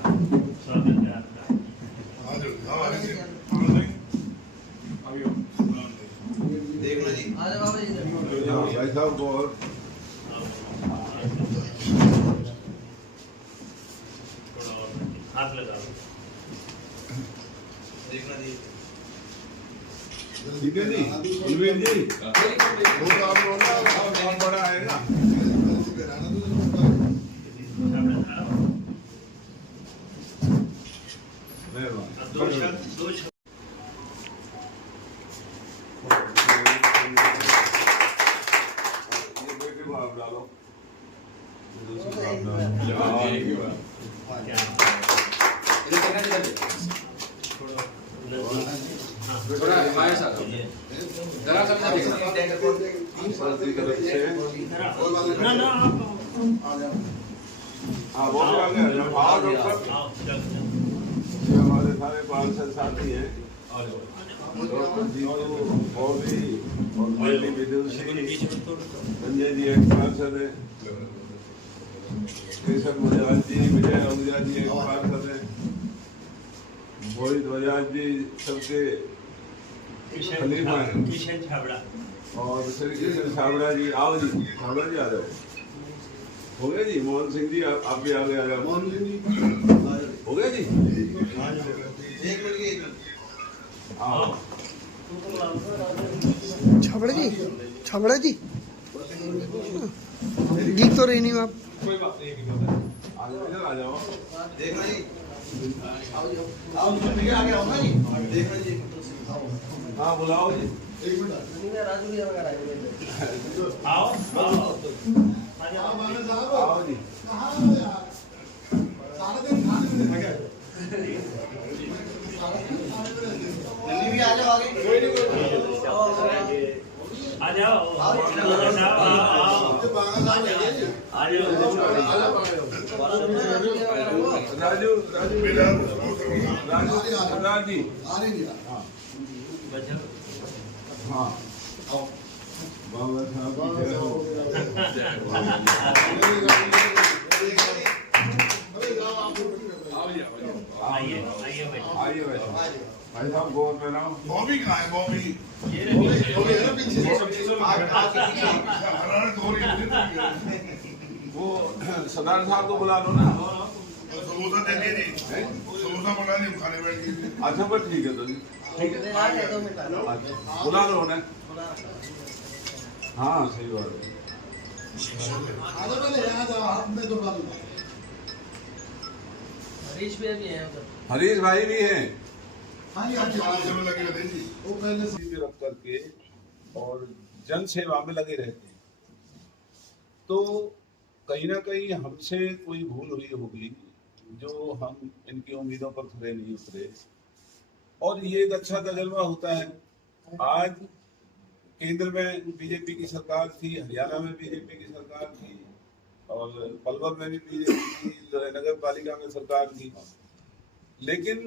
स्वागत है आपका। देखना जी भाई साहब को और थोड़ा और हाथ लगा लो। देखना जी ठीक है जी कुलवीर जी वो तो आप बोलना काम बड़ा आएगा दो शब्द ये बेटे को आप डालो थोड़ा हमारे साथ जरा सा ना ना हाँ वो भी आ गया आओ डॉक्टर ये हमारे सारे पार्षद साथी हैं डॉक्टर जी और भी और दिल्ली विद्युत संजय जी एक पार्षद है केशव बजाज जी विजय आहूजा जी एक पार्षद है मोहित बजाज जी सबके खलीफा हैं किशन छाबड़ा और श्री कृष्ण छाबड़ा जी आओ जी छाबड़ा जी आ जाओ हो गया जी मोहन सिंह जी आप भी आ गए आ जाओ मोहन सिंह जी हो गया जी हाँ छाबड़ा जी दिख तो रही नहीं आप कोई बात नहीं आ जाओ देखना जी देखना जी हाँ बुलाओ जी आओ आओ जी आ जाओ राजू जी हाँ बाबा साहब आइए आइए आइए भाई साहब गोर में ना बॉबी कहाँ है बॉबी ये वो सरदार साहब को बुला लो ना समोसा दे दीजिए समोसा मंगा लिया खाने बैठ गए अच्छा बस ठीक है तो जी ठीक है बुला लो ना हाँ सही बात है हरीश भाई भी हैं वो पहले से रख करके और जन सेवा में लगे रहते हैं तो कहीं ना कहीं हमसे कोई भूल हुई होगी जो हम इनकी उम्मीदों पर खरे नहीं उतरे और ये एक अच्छा तजर्बा होता है। आज केंद्र में बीजेपी की सरकार थी, हरियाणा में बीजेपी की सरकार थी और पलवल में भी बीजेपी की नगर पालिका में सरकार थी, लेकिन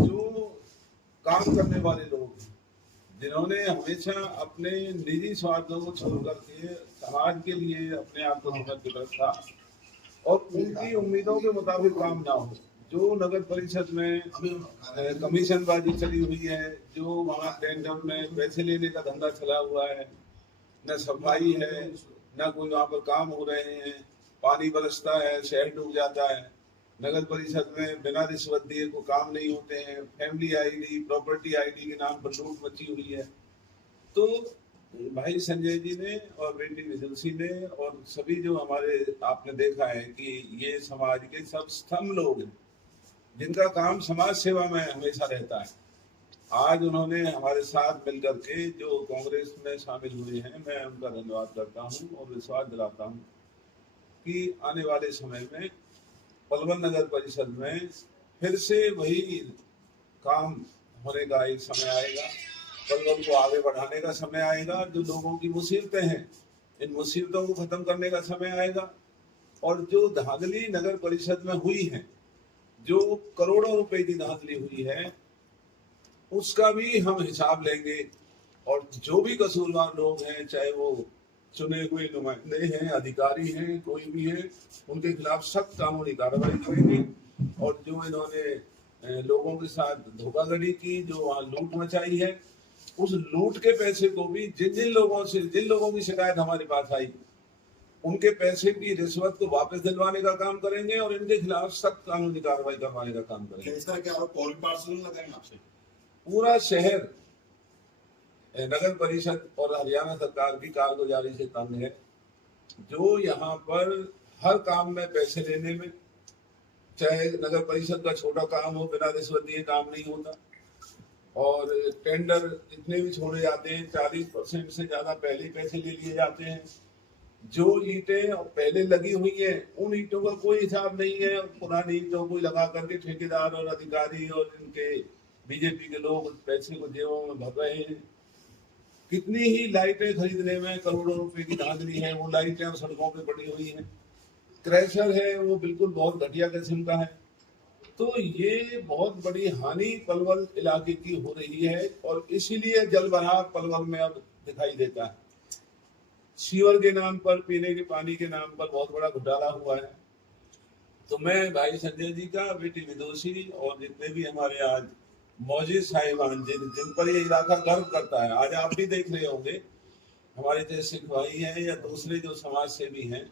जो काम करने वाले लोग जिन्होंने हमेशा अपने निजी स्वार्थों को छोड़ करके समाज के लिए अपने आप को समर्पित रखा और उनकी उम्मीदों के मुताबिक काम ना हो, जो नगर परिषद में कमीशनबाजी चली हुई है, जो वहाँ टेंडर में पैसे लेने का धंधा चला हुआ है, न सफाई है न कोई वहाँ पर काम हो रहे हैं, पानी बरसता है शहर डूब जाता है, नगर परिषद में बिना रिश्वत दिए को काम नहीं होते हैं, फैमिली आईडी प्रॉपर्टी आईडी के नाम पर लूट मची हुई है। तो भाई संजय जी ने और बेटी विजयसी ने और सभी जो हमारे आपने देखा है कि ये समाज के सब स्तंभ लोग हैं जिनका काम समाज सेवा में हमेशा रहता है। आज उन्होंने हमारे साथ मिलकर के जो कांग्रेस में शामिल हुए हैं, मैं उनका धन्यवाद करता हूं और विश्वास दिलाता हूं कि आने वाले समय में पलवल नगर परिषद में फिर से वही काम होने का एक समय आएगा, पलवल को आगे बढ़ाने का समय आएगा, जो लोगों की मुसीबतें हैं इन मुसीबतों को खत्म करने का समय आएगा और जो धांधली नगर परिषद में हुई है, जो करोड़ों रुपए की धांधली हुई है, उसका भी हम हिसाब लेंगे और जो भी कसूरवार लोग हैं, चाहे वो चुने हुए नुमाइंदे हैं, अधिकारी हैं, कोई भी है, उनके खिलाफ सख्त कानूनी कार्रवाई करेंगे और जो इन्होंने लोगों के साथ धोखाधड़ी की, जो वहाँ लूट मचाई है, उस लूट के पैसे को भी जिन लोगों की शिकायत हमारे पास आई, उनके पैसे की रिश्वत को वापस दिलवाने का काम करेंगे और इनके खिलाफ सख्त कानूनी कार्रवाई करवाने का काम करेंगे। इसका क्या आरोप पोल पार्सल लगाएंगे आपसे? पूरा शहर नगर परिषद और हरियाणा सरकार की कारगुजारी से तंग है, जो यहाँ पर हर काम में पैसे लेने में, चाहे नगर परिषद का छोटा काम हो, बिना रिश्वत दिए काम नहीं होता, और टेंडर जितने भी छोड़े जाते हैं 40% से ज्यादा पहले ही पैसे ले लिए जाते हैं। जो ईंटें पहले लगी हुई हैं उन ईंटों का कोई हिसाब नहीं है, पुरानी ईंटों को लगा करके ठेकेदार और अधिकारी और इनके बीजेपी के लोग पैसे को जेबों में भर रहे हैं। कितनी ही लाइटें खरीदने में करोड़ों रुपए की धांधली है, वो लाइटें और सड़कों पे पड़ी हुई हैं। क्रैशर है वो बिल्कुल बहुत घटिया किस्म का है। तो ये बहुत बड़ी हानि पलवल इलाके की हो रही है और इसीलिए जलभराव पलवल में अब दिखाई देता है। सीवर के नाम पर, पीने के पानी के नाम पर बहुत बड़ा घोटाला हुआ है। तो मैं भाई संजय जी का, बेटी विदुषी और जितने भी हमारे आज मौजूद साहिबान जिन पर ये इलाका गर्व करता है, आज आप भी देख रहे होंगे, हमारे जैसे भाई हैं या दूसरे जो समाज सेवी हैं,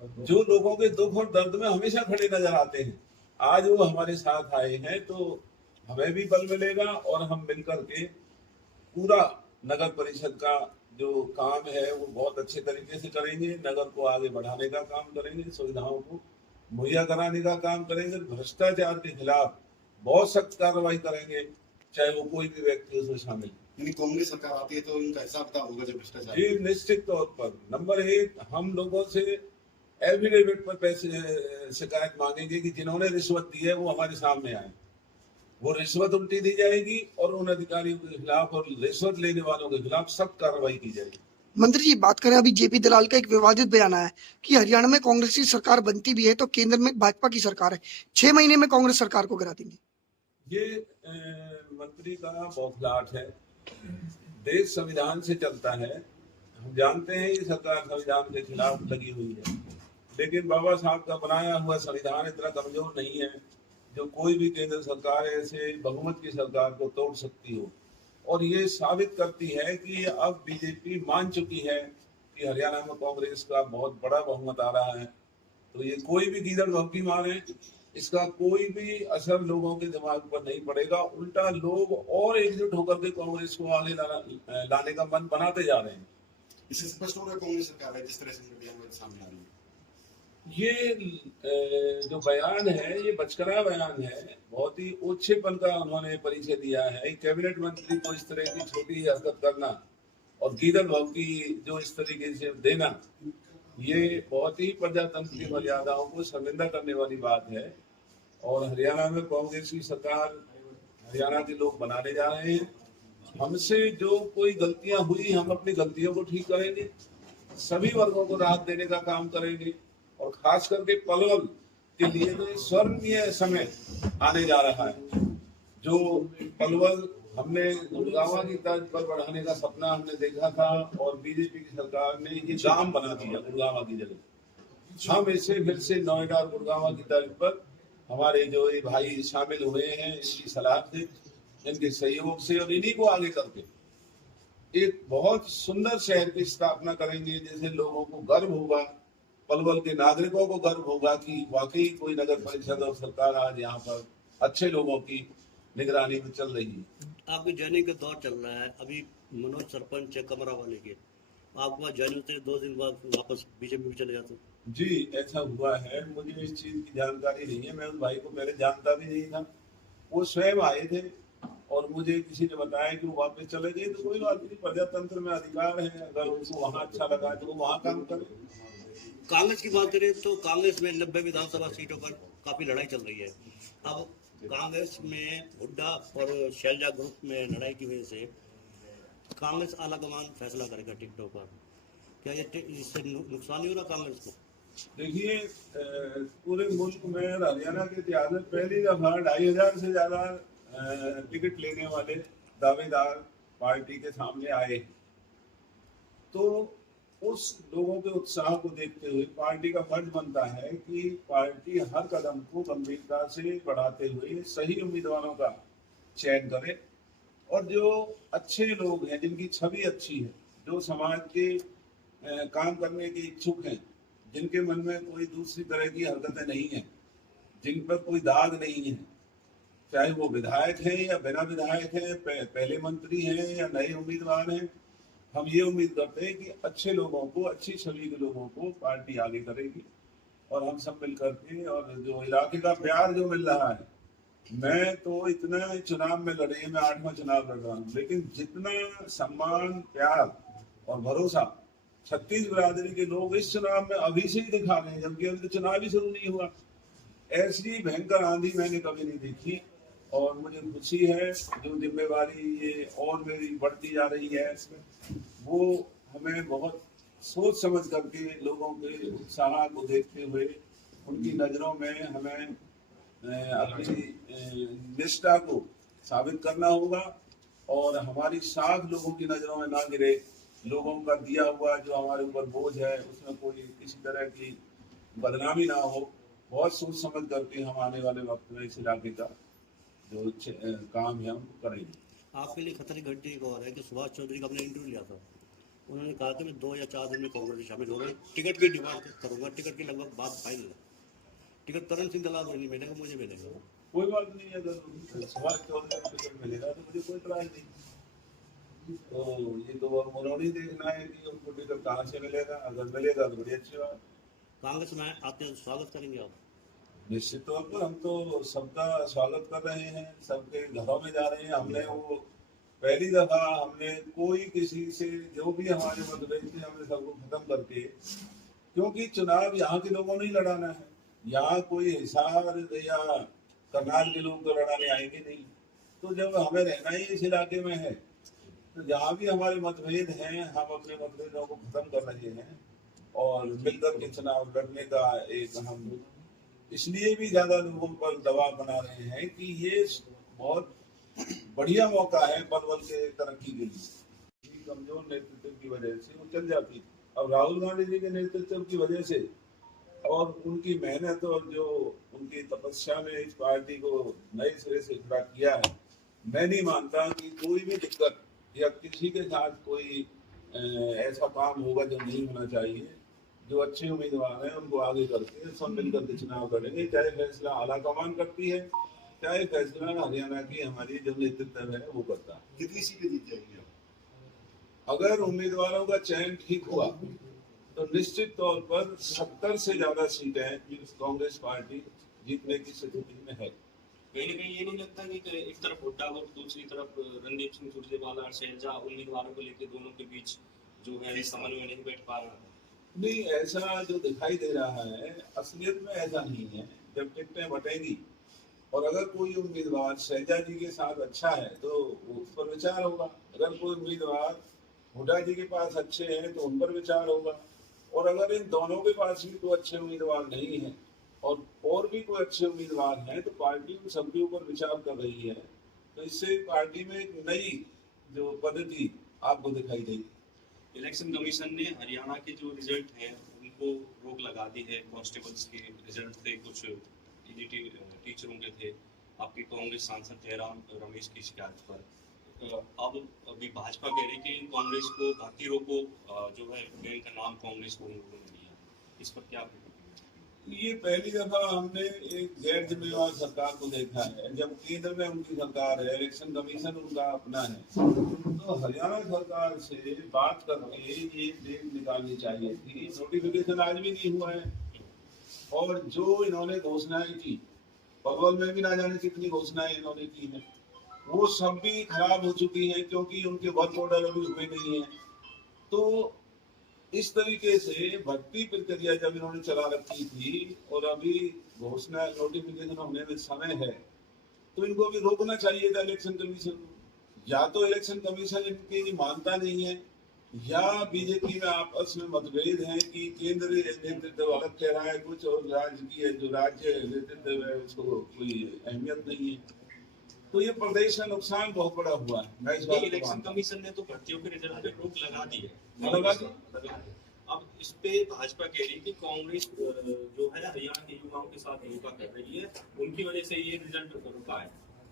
जो लोगों के दुख और दर्द में हमेशा खड़े नजर आते हैं, आज वो हमारे साथ आए हैं। तो हमें भी बल मिलेगा और हम मिलकर के पूरा नगर परिषद का जो काम है वो बहुत अच्छे तरीके से करेंगे। नगर को आगे बढ़ाने का काम करेंगे, सुविधाओं को मुहैया कराने का काम करेंगे, भ्रष्टाचार के खिलाफ बहुत सख्त कार्रवाई करेंगे, चाहे वो कोई भी व्यक्ति उसमें शामिल। यानी कांग्रेस सरकार आती है तो इनका हिसाब किताब होगा जो भ्रष्टाचार? जी निश्चित तौर पर। नंबर 1, हम लोगों से एफिडेविट पर पैसे शिकायत मांगेंगे कि जिन्होंने रिश्वत दी है वो हमारे सामने आए, वो रिश्वत उल्टी दी जाएगी और उन अधिकारियों के खिलाफ और रिश्वत लेने वालों के खिलाफ सख्त कार्रवाई की जाएगी। मंत्री जी बात करें, अभी जेपी दलाल का एक विवादित बयान आया कि हरियाणा में कांग्रेस की सरकार बनती भी है तो केंद्र में भाजपा की सरकार है, 6 महीने में कांग्रेस सरकार को गिरा देंगे। ये मंत्री का बौखलाहट है। देश संविधान से चलता है, हम जानते हैं ये सरकार संविधान के खिलाफ लगी हुई है, लेकिन बाबा साहब का बनाया हुआ संविधान इतना कमजोर नहीं है जो कोई भी केंद्र सरकार ऐसे बहुमत की सरकार को तोड़ सकती हो। और ये साबित करती है कि अब बीजेपी मान चुकी है कि हरियाणा में कांग्रेस का बहुत बड़ा बहुमत आ रहा है। तो ये कोई भी गीदड़ भक्ति मारे, इसका कोई भी असर लोगों के दिमाग पर नहीं पड़ेगा। उल्टा लोग और एकजुट होकर के कांग्रेस को आगे लाने का मन बनाते जा रहे हैं। इससे स्पष्ट हो रहा है कांग्रेस सरकार है जिस तरह से मीडिया में सामने आ रही है। ये जो बयान है ये बचकना बयान है, बहुत ही ओछेपन का उन्होंने परिचय दिया है। कैबिनेट मंत्री को इस तरह की छोटी हरकत करना और गीदड़ भक्ति जो इस तरीके से देना, ये बहुत ही प्रजातंत्र की मर्यादाओं को शर्मिंदा करने वाली बात है। और हरियाणा में कांग्रेस की सरकार हरियाणा के लोग बनाने जा रहे हैं। हमसे जो कोई गलतियां हुई, हम अपनी गलतियों को ठीक करेंगे, सभी वर्गों को राहत देने का काम करेंगे और खास करके पलवल के लिए तो स्वर्णीय समय आने जा रहा है। जो पलवल हमने गुड़गांव की तर्ज पर बढ़ाने का सपना हमने देखा था और बीजेपी की सरकार ने ये गांव बना दिया गुड़गांव की जगह। हम इसे फिर से नोएडा और गुड़गांव की तर्ज पर हमारे जो ये भाई शामिल हुए हैं, इनकी सलाह से, इनके सहयोग से और इन्हीं को आगे करके एक बहुत सुंदर शहर की स्थापना करेंगे, जिससे लोगों को गर्व होगा, पलवल के नागरिकों को गर्व होगा कि वाकई कोई नगर परिषद और सरकार आज यहाँ पर अच्छे लोगों की निगरानी में चल रही है। आपकी ज्वाइनिंग का दौर चल रहा है, अभी मनोज सरपंच है कमरा वाले के, आपको ज्वाइनिंग से 2 दिन बाद वापस बीजेपी में चले जाते? जी ऐसा हुआ है, मुझे इस चीज की जानकारी नहीं है। मैं उस भाई को पहले जानता भी नहीं था, वो स्वयं आए थे और मुझे किसी ने बताया कि वो वापस चले गए। तो कोई बात नहीं, प्रजातंत्र में अधिकार है, अगर उनको वहाँ अच्छा लगा तो वो वहाँ काम करे। कांग्रेस की बात करें तो कांग्रेस में 90 विधानसभा सीटों पर काफी लड़ाई चल रही है। अब कांग्रेस में हुड्डा और शैलजा ग्रुप में लड़ाई की वजह से कांग्रेस आलाकमान फैसला करेगा टिकटों पर, क्या ये इससे नुकसान नहीं हो रहा कांग्रेस को? देखिए पूरे मुल्क में हरियाणा के इतिहास में पहली दफा 2500 से ज्यादा टिकट लेने वाले दावेदार पार्टी के सामने आए। तो उस लोगों के उत्साह को देखते हुए पार्टी का फर्ज बनता है कि पार्टी हर कदम को गंभीरता से बढ़ाते हुए सही उम्मीदवारों का चयन करे और जो अच्छे लोग हैं, जिनकी छवि अच्छी है, जो समाज के काम करने के इच्छुक हैं, जिनके मन में कोई दूसरी तरह की हरकतें नहीं हैं, जिन पर कोई दाग नहीं है, चाहे वो विधायक हैं या बिना विधायक हैं, पहले मंत्री हैं या नए उम्मीदवार हैं, हम ये उम्मीद करते हैं कि अच्छे लोगों को, अच्छी छवि के लोगों को पार्टी आगे करेगी और हम सब मिलकर के, और जो इलाके का प्यार जो मिल रहा है, मैं तो इतना चुनाव में लड़े, मैं 8वां चुनाव लड़ रहा हूँ, लेकिन जितना सम्मान, प्यार और भरोसा छत्तीस बिरादरी के लोग इस चुनाव में अभी से ही दिखा रहे हैं, जबकि अभी तो चुनाव ही शुरू नहीं हुआ, ऐसी भयंकर आंधी मैंने कभी नहीं देखी। और मुझे खुशी है जो जिम्मेवारी ये और मेरी बढ़ती जा रही है, वो हमें बहुत सोच समझ करके लोगों के उत्साह को देखते हुए उनकी नज़रों में हमें अपनी निष्ठा को साबित करना होगा और हमारी साख लोगों की नज़रों में ना गिरे। लोगों का दिया हुआ जो हमारे ऊपर बोझ है उसमें कोई किसी तरह की बदनामी ना हो। बहुत सोच समझ करके हम आने वाले वक्त में इस इलाके का जो काम है हम करेंगे। आपके लिए खतरे घंटे एक और है कि सुभाष चौधरी का आपने इंटरव्यू लिया था, उन्होंने कहा कि मैं 2 या 4 दिन में कांग्रेस में शामिल हो रहा हूँ, टिकट की डिमांड करूंगा, टिकट की लगभग बात फाइनल है, टिकट करण सिंह दलाल को नहीं मिलेगा, मुझे मिलेगा। कोई बात नहीं, अगर सुभाष चौधरी को टिकट मिलेगा तो मुझे कोई इतराज नहीं। तो ये तो उन्होंने ही देखना है कि उनको टिकट कहाँ से मिलेगा, अगर मिलेगा तो बड़ी अच्छी बात। कांग्रेस में आते हैं स्वागत करेंगे आप? निश्चित तौर पर हम तो सबका स्वागत कर रहे हैं, सबके घरों में जा रहे हैं। हमने वो पहली दफा हमने कोई किसी से जो भी हमारे मतभेद थे हमने सबको खत्म करके, क्योंकि चुनाव यहाँ के लोगों ने ही लड़ाना है, यहाँ कोई हिसार या करनाल के लोग तो लड़ाने आएंगे नहीं। तो जब हमें रहना ही इस इलाके में है तो जहाँ भी हमारे मतभेद हैं हम अपने मतभेदों को खत्म कर रहे हैं और मिलकर के चुनाव लड़ने का एक हम इसलिए भी ज्यादा लोगों पर दबाव बना रहे हैं कि ये बहुत बढ़िया मौका है पलवल के तरक्की के लिए। कमजोर नेतृत्व की वजह से वो चल जाती थी, अब राहुल गांधी जी के नेतृत्व की वजह से और उनकी मेहनत और जो उनकी तपस्या में इस पार्टी को नए सिरे से खड़ा किया है, मैं नहीं मानता कि कोई भी दिक्कत या किसी के साथ कोई ऐसा काम होगा जो नहीं होना चाहिए। जो अच्छे उम्मीदवार हैं उनको आगे करके सब मिलकर के चुनाव लड़ेंगे, चाहे फैसला आला कमान करती है, चाहे फैसला हरियाणा की हमारी जो नेतृत्व है वो करता है। कितनी सीटें जीत जाएंगी? अगर उम्मीदवारों का चयन ठीक हुआ तो निश्चित तौर पर 70 से ज्यादा सीटें कांग्रेस पार्टी जीतने की स्थिति में है। कहीं ना कहीं ये नहीं लगता कि एक तरफ भुट्टा और दूसरी तरफ रणदीप सिंह सुरजेवाला और शैलजा उम्मीदवारों को लेकर दोनों के बीच जो है समन्वय नहीं बैठ पा रहा है? नहीं, ऐसा जो दिखाई दे रहा है असलियत में ऐसा नहीं है। जब टिकटें बटेंगी और अगर कोई उम्मीदवार शैलजा जी के साथ अच्छा है तो उस पर विचार होगा, अगर कोई उम्मीदवार हुड्डा जी के पास अच्छे हैं तो उन पर विचार होगा, और अगर इन दोनों के पास भी कोई अच्छे उम्मीदवार नहीं है और भी कोई अच्छे उम्मीदवार हैं तो पार्टी उन सबके ऊपर विचार कर रही है। तो इससे पार्टी में एक नई जो पद्धति आपको दिखाई देगी। इलेक्शन कमीशन ने हरियाणा के जो रिजल्ट हैं उनको रोक लगा दी है। कांस्टेबल्स के रिजल्ट थे, कुछ ईडीटी टीचरों के थे, आपके कांग्रेस सांसद जयराम रमेश की शिकायत पर। अब अभी भाजपा कह रही कि कांग्रेस को भर्ती रोको जो है बैंक का नाम कांग्रेस को उन्होंने दिया, इस पर क्या? ये पहली दफा हमने एक गैर जिम्मेवार सरकार को देखा है। जब केंद्र में उनकी सरकार है, इलेक्शन कमीशन उनका अपना है, तो हरियाणा सरकार से बात करके ये डेट निकालनी चाहिए थी। नोटिफिकेशन आज भी नहीं हुआ है और जो इन्होंने घोषणाएं की, पलवल में भी ना जाने कितनी घोषणाएं इन्होंने की हैं, वो सब भी खराब हो चुकी हैं क्योंकि उनके वर्क ऑर्डर अभी हुए नहीं है। तो इस तरीके से भर्ती प्रक्रिया जब इन्होंने चला रखी थी और अभी घोषणा नोटिफिकेशन होने में समय है तो इनको अभी रोकना चाहिए था इलेक्शन कमीशन को। या तो इलेक्शन कमीशन इनकी मानता नहीं है या बीजेपी में आपस में मतभेद है कि केंद्रीय नेतृत्व अलग कह रहा है कुछ और राज्य की जो राज्य नेतृत्व है उसको कोई अहमियत नहीं है। तो ये प्रदेश का नुकसान बहुत बड़ा हुआ है। मैं इस बात इलेक्शन कमीशन ने तो भर्तियों के रिजल्ट पे रोक लगा दी है। अब इस पे भाजपा कह रही है कि कांग्रेस जो है हरियाणा के युवाओं के साथ धोखा कर रही है, उनकी वजह से ये रिजल्ट रुका है।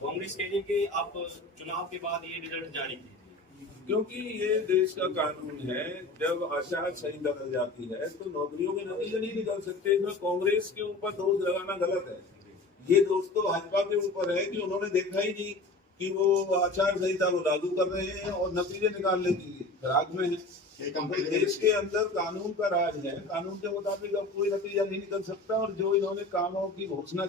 कांग्रेस कह रही है कि आप चुनाव के बाद ये रिजल्ट जारी कीजिए, क्योंकि ये देश का कानून है, जब आचार संहिता लग जाती है तो नौकरियों के नतीजे नहीं निकल सकते। इसमें कांग्रेस के ऊपर दोष लगाना गलत है। ये दोष तो भाजपा के ऊपर है कि उन्होंने देखा ही नहीं कि वो आचार संहिता को लागू कर रहे हैं और नतीजे निकालने की फिराक में है। देश के अंदर कानून का राज है, कानून के मुताबिक अब कोई नतीजा नहीं निकल सकता। और जो इन्होंने कामों की घोषणा